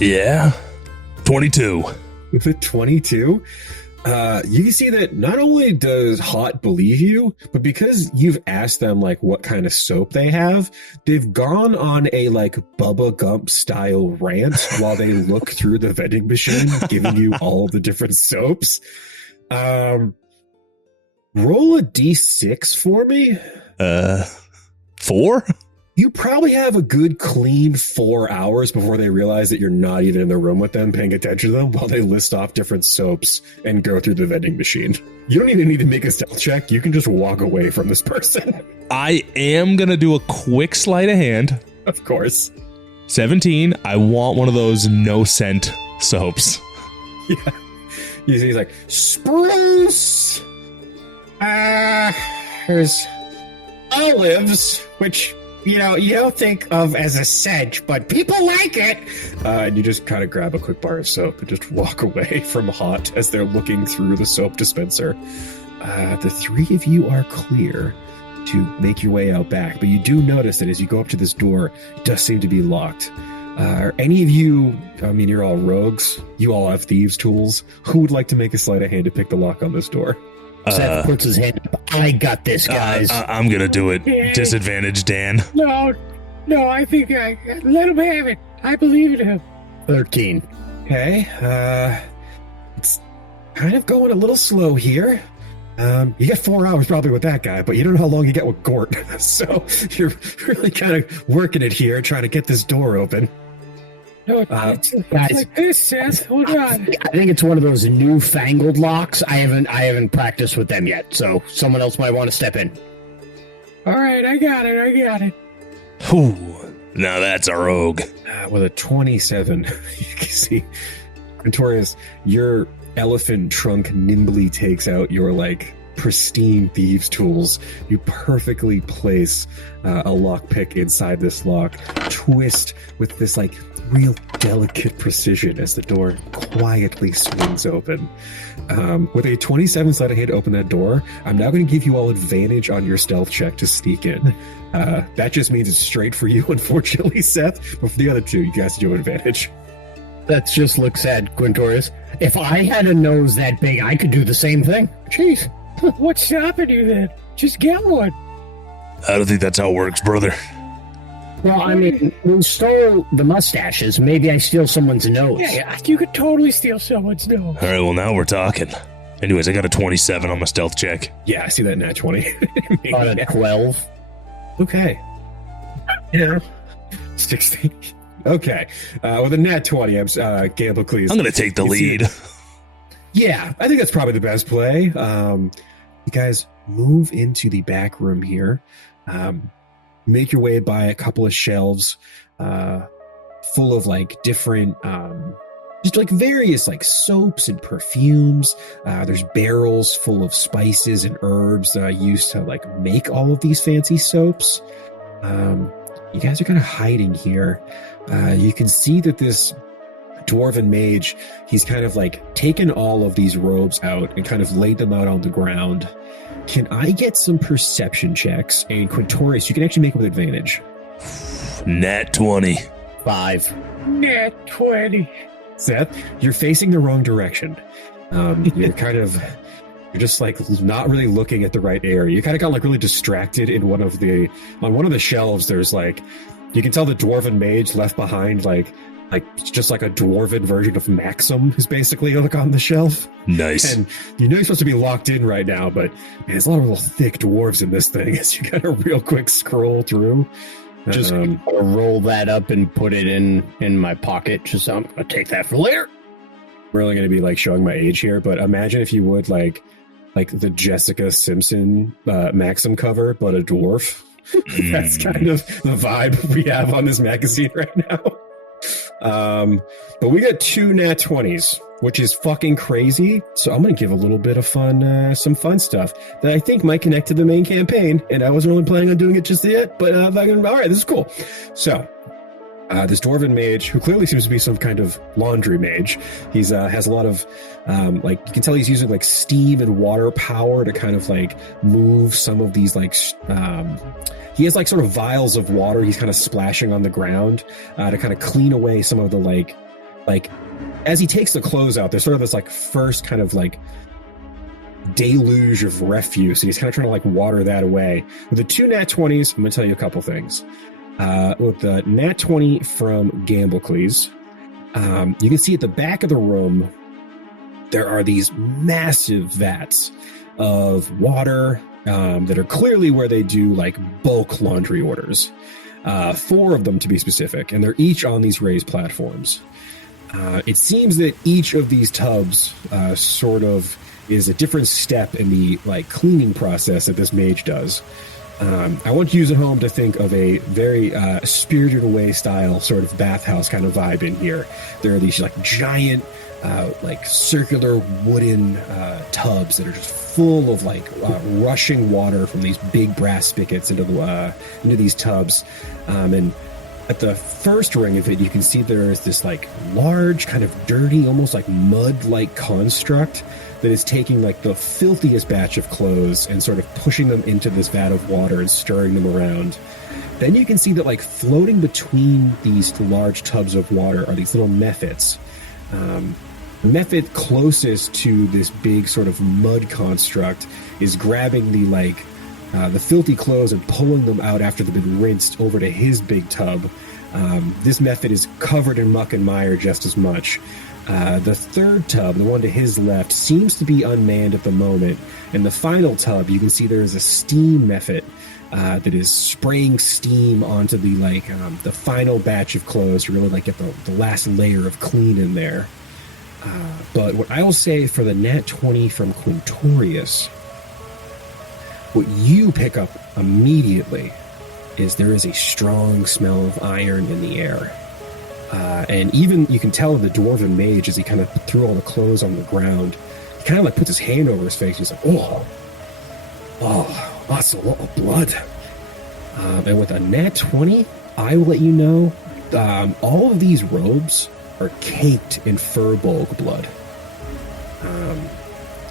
Yeah. 22. With a 22, you can see that not only does Hawt believe you, but because you've asked them like what kind of soap they have, they've gone on a like Bubba Gump style rant while they look through the vending machine, giving you all the different soaps. Roll a d6 for me. 4? You probably have a good clean 4 hours before they realize that you're not even in the room with them paying attention to them while they list off different soaps and go through the vending machine. You don't even need to make a stealth check. You can just walk away from this person. I am going to do a quick sleight of hand. Of course. 17. I want one of those no scent soaps. Yeah. He's like, spruce. There's olives, which, you know, you don't think of as a sedge, but people like it. And you just kind of grab a quick bar of soap and just walk away from Hawt as they're looking through the soap dispenser. The three of you are clear to make your way out back, but you do notice that as you go up to this door, it does seem to be locked. Are any of you, I mean, you're all rogues, you all have thieves' tools. Who would like to make a sleight of hand to pick the lock on this door? Seth puts his hand up. I got this, guys. I'm going to do it. Disadvantage, Dan. No, I think let him have it. I believe in him. 13. Okay, it's kind of going a little slow here. You got 4 hours probably with that guy, but you don't know how long you get with Gort. So you're really kind of working it here, trying to get this door open. No, it's like this, Seth. Hold on. I think it's one of those newfangled locks. I haven't practiced with them yet, so someone else might want to step in. All right, I got it. Whew. Now that's a rogue. With a 27, you can see, Quintorius, your elephant trunk nimbly takes out your like pristine thieves' tools. You perfectly place a lockpick inside this lock, twist with this like real delicate precision as the door quietly swings open. With a 27 sleight of hand to open that door, I'm now going to give you all advantage on your stealth check to sneak in. That just means it's straight for you, unfortunately, Seth. But for the other two, you guys do have advantage. That just looks sad, Quintorius. If I had a nose that big, I could do the same thing. Jeez. What's stopping you then? Just get one. I don't think that's how it works, brother. Well, I mean, we stole the mustaches. Maybe I steal someone's nose. Yeah, you could totally steal someone's nose. All right, well, now we're talking. Anyways, I got a 27 on my stealth check. Yeah, I see that nat 20. On a 12. Okay. Yeah. 16. Okay. With a nat 20, Gamblecles. I'm going to take the lead. Yeah, I think that's probably the best play. You guys move into the back room here. Make your way by a couple of shelves full of like different just like various like soaps and perfumes. There's barrels full of spices and herbs used to like make all of these fancy soaps. You guys are kind of hiding here. You can see that this dwarven mage, he's kind of like taken all of these robes out and kind of laid them out on the ground. Can I get some perception checks? And Quintorius, you can actually make it with advantage. Nat 20. 5. Nat 20. Seth, you're facing the wrong direction. You're just like not really looking at the right area. You kind of got like really distracted in on one of the shelves. There's like, you can tell the dwarven mage left behind like just like a dwarven version of Maxim is basically like on the shelf. Nice. And you know you're supposed to be locked in right now, but man, there's a lot of little thick dwarves in this thing as you got a real quick scroll through. Just roll that up and put it in my pocket. Just I'm gonna take that for later. We're only going to be like showing my age here, but imagine if you would like the Jessica Simpson Maxim cover, but a dwarf. That's kind of the vibe we have on this magazine right now. But we got 2 nat 20s, which is fucking crazy. So I'm going to give a little bit of fun, some fun stuff that I think might connect to the main campaign. And I wasn't really planning on doing it just yet, but all right, this is cool. So this dwarven mage, who clearly seems to be some kind of laundry mage, he's has a lot of like, you can tell he's using like steam and water power to kind of like move some of these like he has like sort of vials of water he's kind of splashing on the ground to kind of clean away some of the like as he takes the clothes out, there's sort of this like first kind of like deluge of refuse, and he's kind of trying to like water that away. With the 2 nat 20s, I'm going to tell you a couple things. With the nat 20 from Gamblecles, you can see at the back of the room, there are these massive vats of water that are clearly where they do like bulk laundry orders. 4 of them to be specific, and they're each on these raised platforms. It seems that each of these tubs sort of is a different step in the like cleaning process that this mage does. I want you at home to think of a very Spirited Away style sort of bathhouse kind of vibe in here. There are these like giant like circular wooden tubs that are just full of like rushing water from these big brass spigots into these tubs, and at the first ring of it, you can see there is this like large kind of dirty, almost like mud-like construct that is taking like the filthiest batch of clothes and sort of pushing them into this vat of water and stirring them around. Then you can see that like floating between these large tubs of water are these little mephits. The mephit closest to this big sort of mud construct is grabbing the filthy clothes and pulling them out after they've been rinsed over to his big tub. This mephit is covered in muck and mire just as much. The third tub, the one to his left, seems to be unmanned at the moment. And the final tub, you can see there is a steam mephit that is spraying steam onto the final batch of clothes to really like get the last layer of clean in there. But what I will say for the nat 20 from Quintorius, what you pick up immediately is there is a strong smell of iron in the air. And even you can tell the dwarven mage as he kind of threw all the clothes on the ground, he kind of like puts his hand over his face. He's like, that's a lot of blood. And with a nat 20, I will let you know, all of these robes are caked in furbolg blood.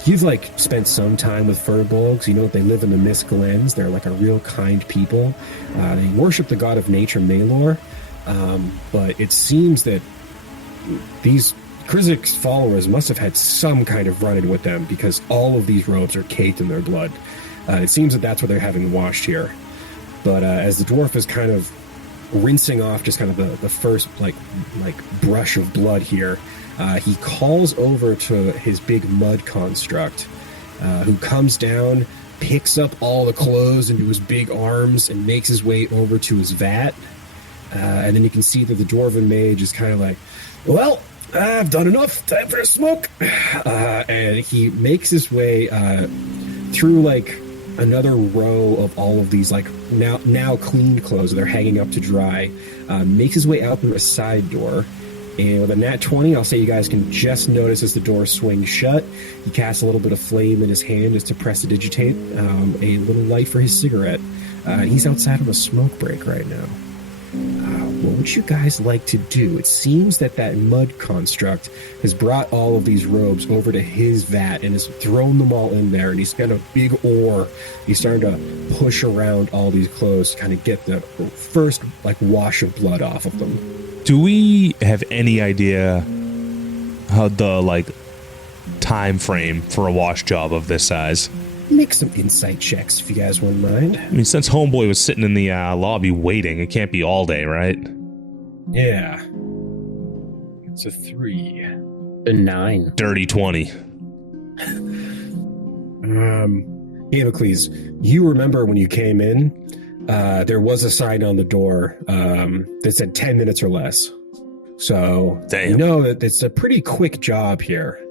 You've like spent some time with furbolgs. You know that they live in the Mist Glens. They're like a real kind people. They worship the god of nature, Malor. But it seems that these Krizik's followers must have had some kind of run-in with them because all of these robes are caked in their blood. It seems that that's what they're having washed here. But as the dwarf is kind of rinsing off just kind of the first like brush of blood here, he calls over to his big mud construct, who comes down, picks up all the clothes into his big arms, and makes his way over to his vat. And then you can see that the dwarven mage is kind of like, well, I've done enough. Time for a smoke. And he makes his way through like another row of all of these like now cleaned clothes that are hanging up to dry. Makes his way out through a side door. And with a nat 20, I'll say you guys can just notice as the door swings shut, he casts a little bit of flame in his hand just to prestidigitate a little light for his cigarette. He's outside of a smoke break right now. What would you guys like to do? It seems that mud construct has brought all of these robes over to his vat and has thrown them all in there, and he's got a big oar. He's starting to push around all these clothes to kind of get the first like wash of blood off of them. Do we have any idea how the like time frame for a wash job of this size? Make some insight checks if you guys wouldn't mind. I mean, since Homeboy was sitting in the lobby waiting, it can't be all day, right? Yeah. It's a 3. A 9. Dirty 20. Gamblecles, you remember when you came in, there was a sign on the door that said 10 minutes or less. So damn. You know that it's a pretty quick job here.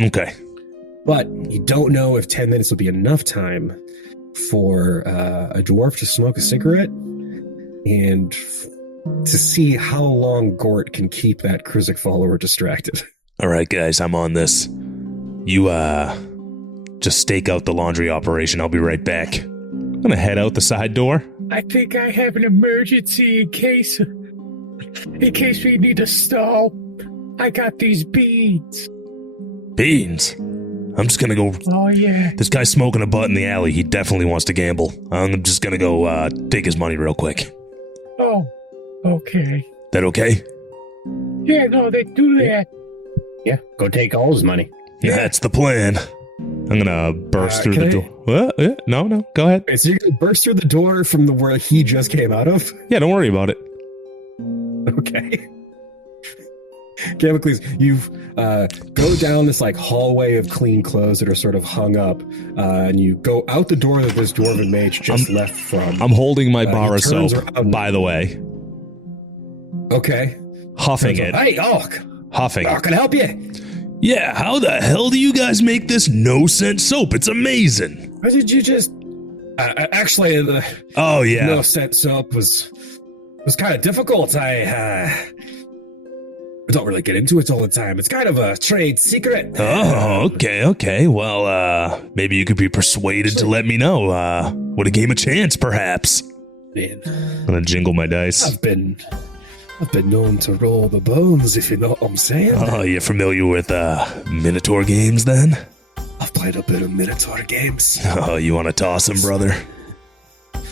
Okay. But you don't know if 10 minutes will be enough time for a dwarf to smoke a cigarette and to see how long Gort can keep that Krizik follower distracted. All right, guys, I'm on this. You, just stake out the laundry operation. I'll be right back. I'm gonna head out the side door. I think I have an emergency in case we need to stall. I got these beads. Beans? I'm just gonna go... Oh, yeah. This guy's smoking a butt in the alley. He definitely wants to gamble. I'm just gonna go take his money real quick. Oh, okay. That okay? Yeah, no, they do that. Yeah, go take all his money. That's the plan. I'm gonna burst through the door. What? No, go ahead. So you're gonna burst through the door from the where he just came out of? Yeah, don't worry about it. Okay. Gamblecles, you go down this like hallway of clean clothes that are sort of hung up, and you go out the door that this dwarven mage just left from. I'm holding my bar of soap, by the way. Okay. Huffing it. Hey, Huffing. How can I help you? Yeah, how the hell do you guys make this no-scent soap? It's amazing. Or did you just... actually, the no-scent soap was kind of difficult. I don't really get into it all the time. It's kind of a trade secret. Oh, okay. Well, maybe you could be persuaded to let me know. Would a game a chance, perhaps? Man, I'm gonna jingle my dice. I've been known to roll the bones, if you know what I'm saying. Oh, you familiar with Minotaur games, then? I've played a bit of Minotaur games. Oh, you want to toss him, brother?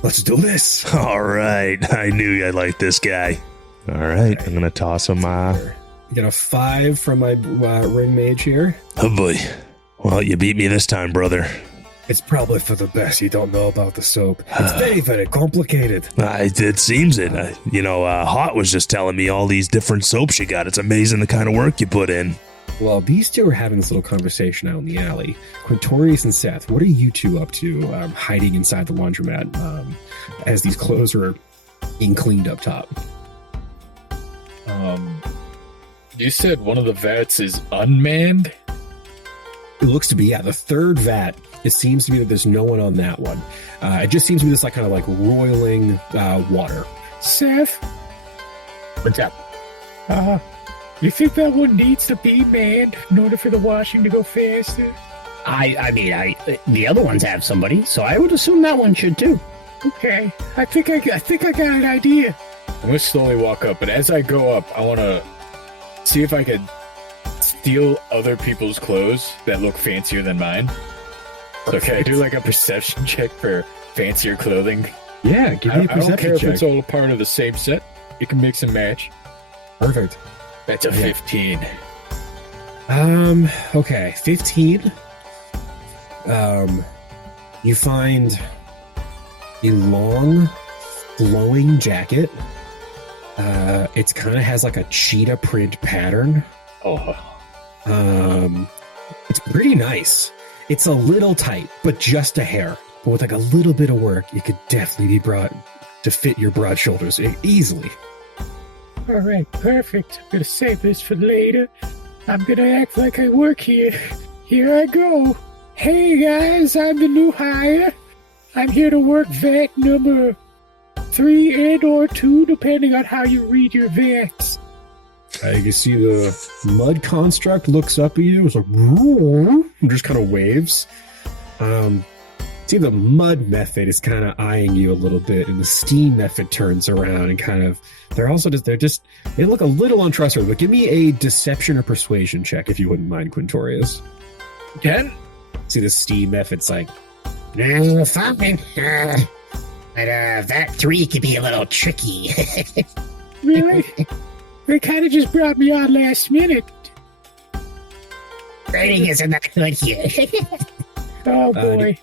Let's do this. All right. I knew I'd like this guy. All right. I'm going to toss him. You get a 5 from my ring mage here. Oh, boy. Well, you beat me this time, brother. It's probably for the best you don't know about the soap. It's very, very complicated. It seems it. Hawt was just telling me all these different soaps you got. It's amazing the kind of work you put in. Well, these two are having this little conversation out in the alley. Quintorius and Seth, what are you two up to hiding inside the laundromat as these clothes are being cleaned up top? You said one of the vats is unmanned? It looks to be, the third vat. It seems to be that there's no one on that one. It just seems to be this kind of roiling water. Seth? What's up? You think that one needs to be manned in order for the washing to go faster? I mean, the other ones have somebody, so I would assume that one should too. Okay, I think I got an idea. I'm gonna slowly walk up, but as I go up, I want to see if I could steal other people's clothes that look fancier than mine. So can I do a perception check for fancier clothing? Yeah, give me a perception I don't care check. if it's all part of the same set. You can mix and match. Perfect. That's a 15. Okay, 15. You find a long, flowing jacket. It kind of has a cheetah print pattern. Oh. It's pretty nice. It's a little tight, but just a hair. But with a little bit of work, it could definitely be brought to fit your broad shoulders easily. All right, perfect. I'm gonna save this for later. I'm gonna act like I work here. Here I go. Hey guys, I'm the new hire. I'm here to work vat number 3 and or 2, depending on how you read your vats. You can see the mud construct looks up at you. It's like, and just kind of waves. See, the mud method is kind of eyeing you a little bit, and the steam method turns around and kind of. They look a little untrustworthy. But give me a deception or persuasion check if you wouldn't mind, Quintorius. 10? See, the steam method's like, Fine. But that 3 could be a little tricky. Really? They kind of just brought me on last minute. Writing isn't that good here. Oh boy.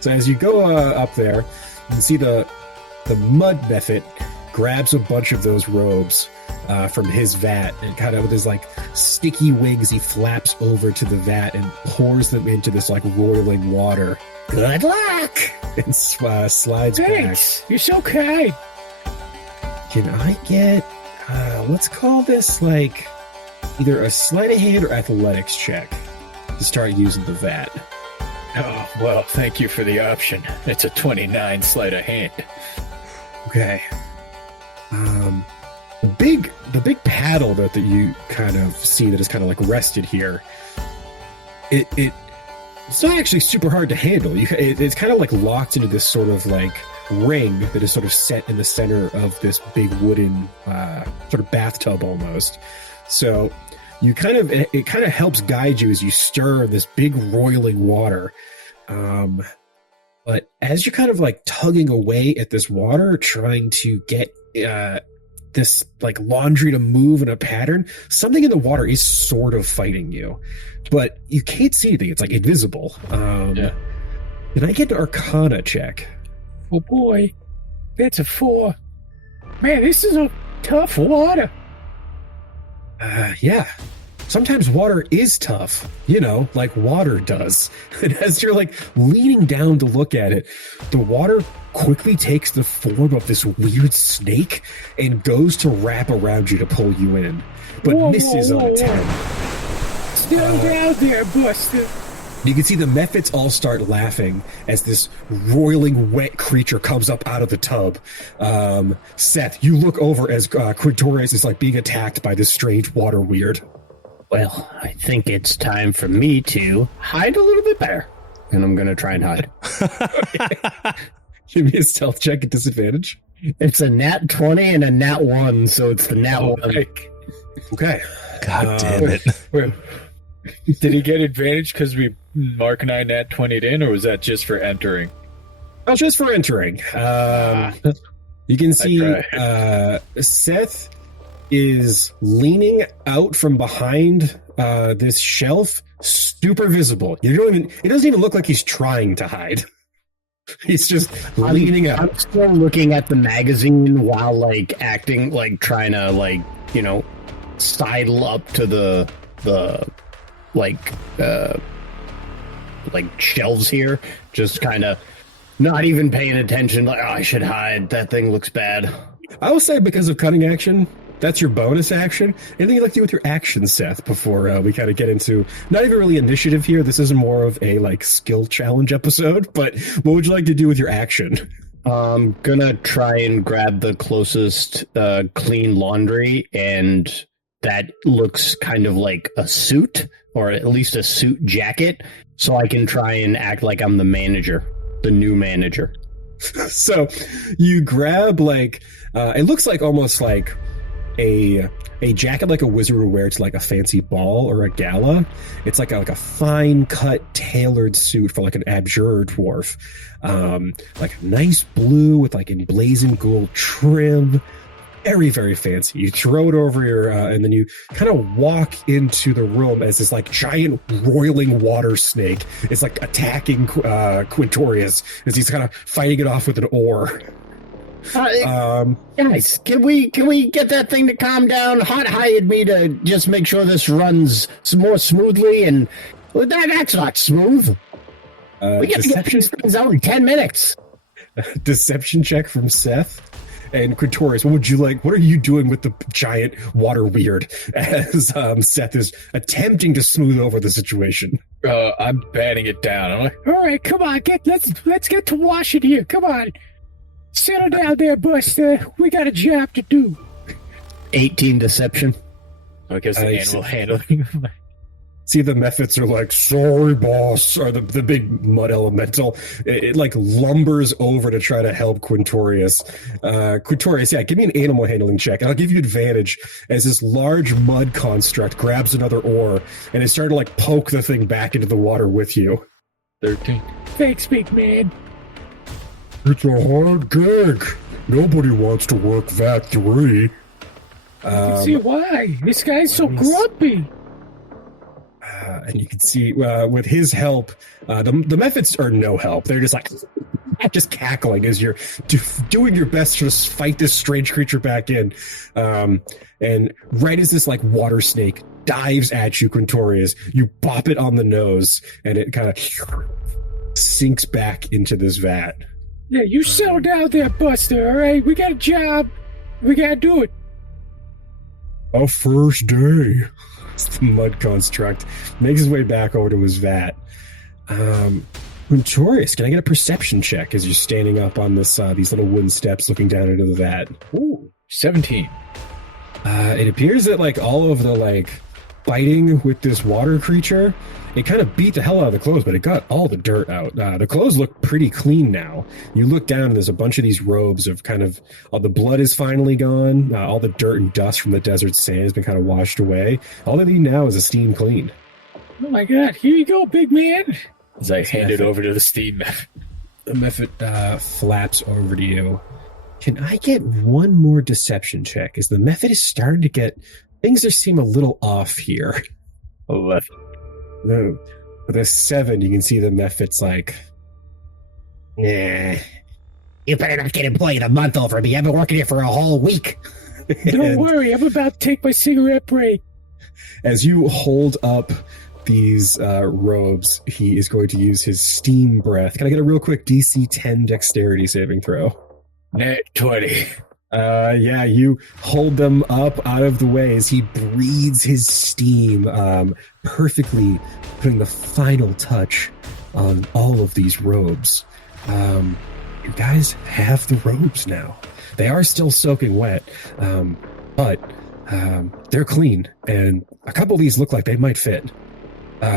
So as you go up there, you can see the mud method grabs a bunch of those robes from his vat, and kind of with his sticky wings, he flaps over to the vat and pours them into this roiling water. Good luck. And slides Thanks. You're so kind. back. Can I get let's call this either a sleight of hand or athletics check to start using the vat. Oh, well, thank you for the option. It's a 29 sleight of hand. Okay. The big paddle that you kind of see that is kind of rested here. It's not actually super hard to handle. It's kind of locked into this sort of ring that is sort of set in the center of this big wooden sort of bathtub almost. So it kind of helps guide you as you stir this big roiling water. But as you're kind of tugging away at this water, trying to get this like laundry to move in a pattern. Something in the water is sort of fighting you, but you can't see anything. It's like invisible. Can I get an Arcana check? Oh boy, that's a 4. Man, this is a tough water. Yeah. Sometimes water is tough, like water does. And as you're like leaning down to look at it, the water quickly takes the form of this weird snake and goes to wrap around you to pull you in, but misses on attempt. Still down there, Buster. You can see the Mephits all start laughing as this roiling wet creature comes up out of the tub. Seth, you look over as Quintorius is like being attacked by this strange water weird. Well, I think it's time for me to hide a little bit better. And I'm going to try and hide. Give me a stealth check at disadvantage. It's a nat 20 and a nat 1, so it's the nat 1. Okay. God damn it. Did he get advantage because Mark and I nat 20'd in, or was that just for entering? Oh, just for entering. You can see Seth is leaning out from behind this shelf, super visible. It doesn't even look like he's trying to hide. He's just leaning out. I'm still looking at the magazine while like acting like trying to like, sidle up to the shelves here, just kind of not even paying attention, like, I should hide, that thing looks bad. I will say, because of cunning action, that's your bonus action. Anything you'd like to do with your action, Seth, before we kind of get into not even really initiative here? This is more of a like skill challenge episode, but what would you like to do with your action? I'm gonna try and grab the closest clean laundry, and that looks kind of like a suit, or at least a suit jacket, so I can try and act like I'm the manager, the new manager. So you grab like it looks like almost like a jacket like a wizard would wear to like a fancy ball or a gala. It's like a fine cut tailored suit for like an abjurer dwarf, like a nice blue with like emblazoned gold trim. Very, very fancy. You throw it over your, and then you kind of walk into the room as this like giant roiling water snake is like attacking Quintorius as he's kind of fighting it off with an oar. Guys, can we get that thing to calm down? Hawt hired me to just make sure this runs more smoothly, and that's not smooth. We get to get these things out in 10 minutes. Deception check from Seth. And Quintorius, what are you doing with the giant water weird as Seth is attempting to smooth over the situation? I'm batting it down. I'm like, all right, come on, let's get to washing here. Come on. Settle down there, Buster. We got a job to do. 18 deception. I guess the animal handling. See, the Mephits are like, sorry, boss, or the big mud elemental. It like lumbers over to try to help Quintorius. Quintorius, yeah, give me an animal handling check, and I'll give you advantage as this large mud construct grabs another oar and is starting to like poke the thing back into the water with you. 13. Thanks, big man. It's a hard gig. Nobody wants to work VAT 3. I can see why. This guy's so grumpy. And you can see with his help, the Mephits are no help. They're just like just cackling as you're doing your best to just fight this strange creature back in. And right as this like water snake dives at you, Quintorius, you bop it on the nose, and it kind of sinks back into this vat. Yeah, you settle down there, Buster, all right? We got a job. We got to do it. Our first day. It's the mud construct. Makes his way back over to his vat. Quintorius, can I get a perception check as you're standing up on this these little wooden steps looking down into the vat? Ooh, 17. It appears that like all of the like fighting with this water creature, it kind of beat the hell out of the clothes, but it got all the dirt out. The clothes look pretty clean now. You look down and there's a bunch of these robes of kind of, all the blood is finally gone. All the dirt and dust from the desert sand has been kind of washed away. All they need now is a steam clean. Oh my God, here you go, big man. As I hand it over to the steam. The Mephit flaps over to you. Can I get one more deception check? As the method is starting to get... Things seem a little off here. 11. No. With a 7, you can see the method's like... Nah. You better not get employee of the month over me. I've been working here for a whole week. Don't worry, I'm about to take my cigarette break. As you hold up these robes, he is going to use his steam breath. Can I get a real quick DC 10 dexterity saving throw? Net 20. Yeah, you hold them up out of the way as he breathes his steam, perfectly putting the final touch on all of these robes. You guys have the robes now. They are still soaking wet, but they're clean, and a couple of these look like they might fit.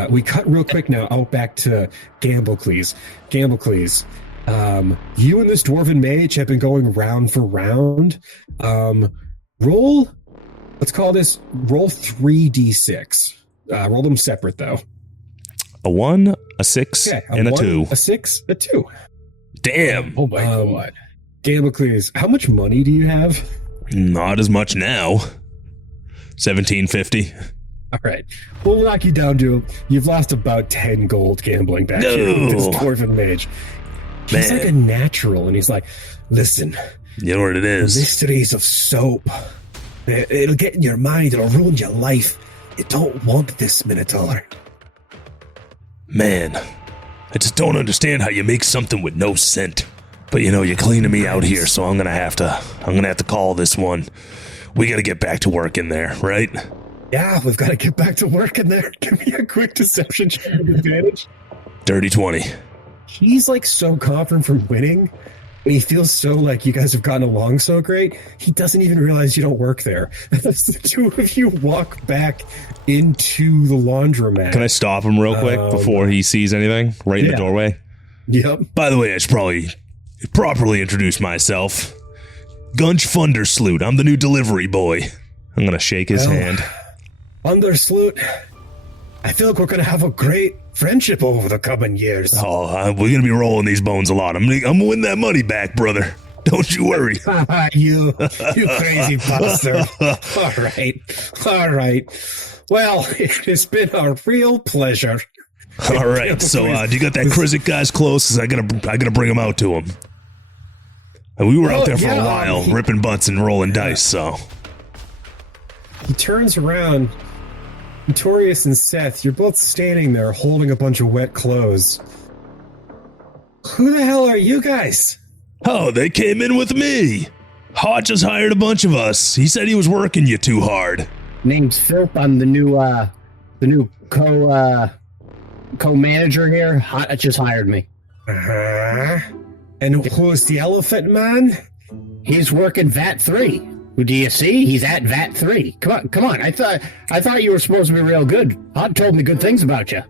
We cut real quick now out back to Gamblecles. Gamblecles, you and this dwarven mage have been going round for round. Roll 3d6. Roll them separate, though. A 1, a 6, okay, and a 2. A 6, a 2. Damn. Oh my god. Gamblecles, how much money do you have? Not as much now. 1750. All right. We'll knock you down to... You've lost about 10 gold gambling back here with this dwarven mage. He's like a natural, and he's like, listen. You know what it is? Mysteries of soap. It'll get in your mind. It'll ruin your life. You don't want this, Minotaur. Man, I just don't understand how you make something with no scent. But you know, you're cleaning me out here, so I'm gonna have to call this one. We gotta get back to work in there, right? Yeah, we've got to get back to work in there. Give me a quick deception check with advantage. Dirty 20. He's like so confident from winning. And he feels so like you guys have gotten along so great. He doesn't even realize you don't work there. As the two of you walk back into the laundromat. Can I stop him real quick before he sees anything? Right in the doorway? Yep. By the way, I should probably properly introduce myself. Gunch Fundersloot. I'm the new delivery boy. I'm going to shake his hand. Undersloot, I feel like we're going to have a great friendship over the coming years. Oh, we're going to be rolling these bones a lot. I'm going to win that money back, brother. Don't you worry. You crazy bastard. All right. Well, it has been a real pleasure. All right. So, do you got that Krizik guy's close? 'Cause I gotta bring him out to him. And we were out there for a while, ripping butts and rolling dice, so. He turns around. Quintorius and Seth, you're both standing there holding a bunch of wet clothes. Who the hell are you guys? Oh, they came in with me. Hawt just hired a bunch of us. He said he was working you too hard. Name's Phil. I'm the new co-manager here. Hawt just hired me. And who's the elephant man? He's working VAT 3. Do you see? He's at VAT 3. Come on. I thought you were supposed to be real good. Hawt told me good things about you.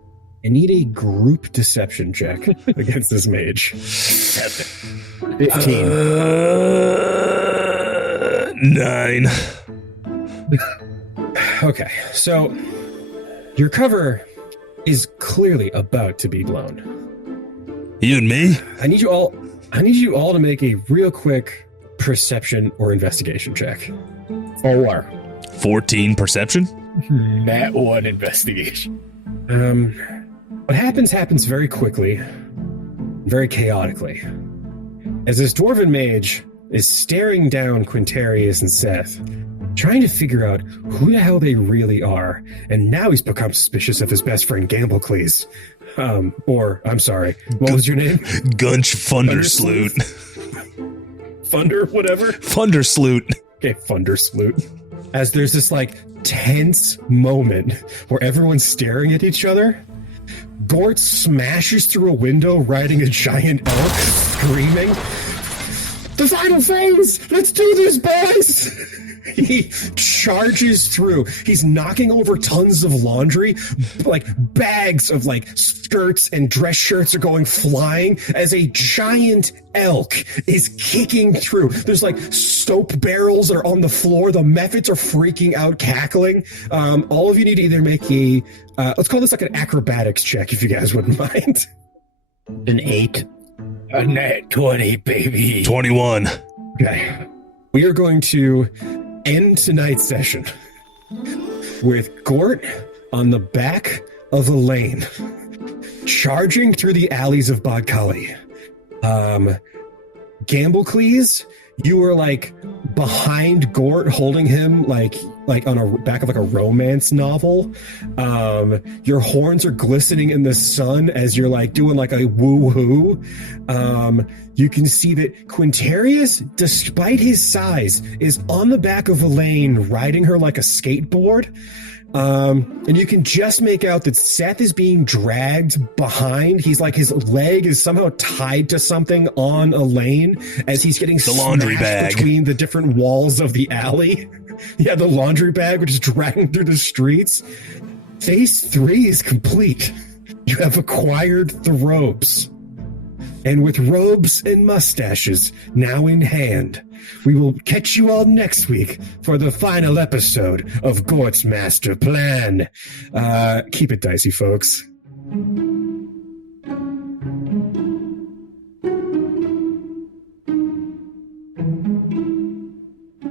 I need a group deception check against this mage. 15. 9. Okay, so your cover is clearly about to be blown. You and me? I need you all to make a real quick perception or investigation check. 4. 14 perception? Nat 1 investigation. What happens very quickly, very chaotically. As this dwarven mage is staring down Quintorius and Seth, trying to figure out who the hell they really are, and now he's become suspicious of his best friend Gamblecles. I'm sorry, what was your name? Gunch Fundersloot. Thunder, whatever? Fundersloot. Okay, Fundersloot. As there's this, tense moment where everyone's staring at each other, Gort smashes through a window riding a giant elk, screaming, "The final phase! Let's do this, boys!" He charges through. He's knocking over tons of laundry, bags of skirts and dress shirts are going flying as a giant elk is kicking through. There's soap barrels that are on the floor. The methods are freaking out, cackling. All of you need to either make a let's call this an acrobatics check if you guys wouldn't mind. An 8. A nat 20, baby. 21. Okay. We are going to end tonight's session with Gort on the back of a lane, charging through the alleys of Bodkali. Gamblecles, you were like behind Gort, holding him like on a back of like a romance novel. Your horns are glistening in the sun as you're like doing like a woo-hoo. You can see that Quintorius, despite his size, is on the back of Elaine, riding her like a skateboard. And you can just make out that Seth is being dragged behind. He's like, his leg is somehow tied to something on Elaine as he's getting the laundry bag between the different walls of the alley. Yeah, the laundry bag, which is dragging through the streets. Phase 3 is complete. You have acquired the robes. And with robes and mustaches now in hand, we will catch you all next week for the final episode of Gort's Master Plan. Keep it dicey, folks.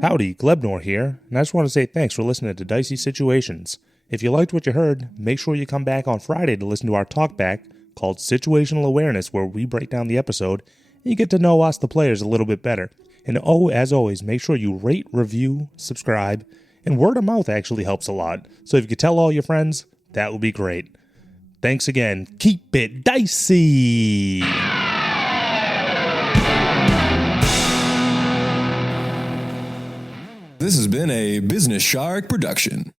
Howdy, Glebnor here, and I just want to say thanks for listening to Dicey Situations. If you liked what you heard, make sure you come back on Friday to listen to our talkback called Situational Awareness, where we break down the episode and you get to know us, the players, a little bit better. And as always, make sure you rate, review, subscribe, and word of mouth actually helps a lot. So if you could tell all your friends, that would be great. Thanks again. Keep it dicey! This has been a Business Shark production.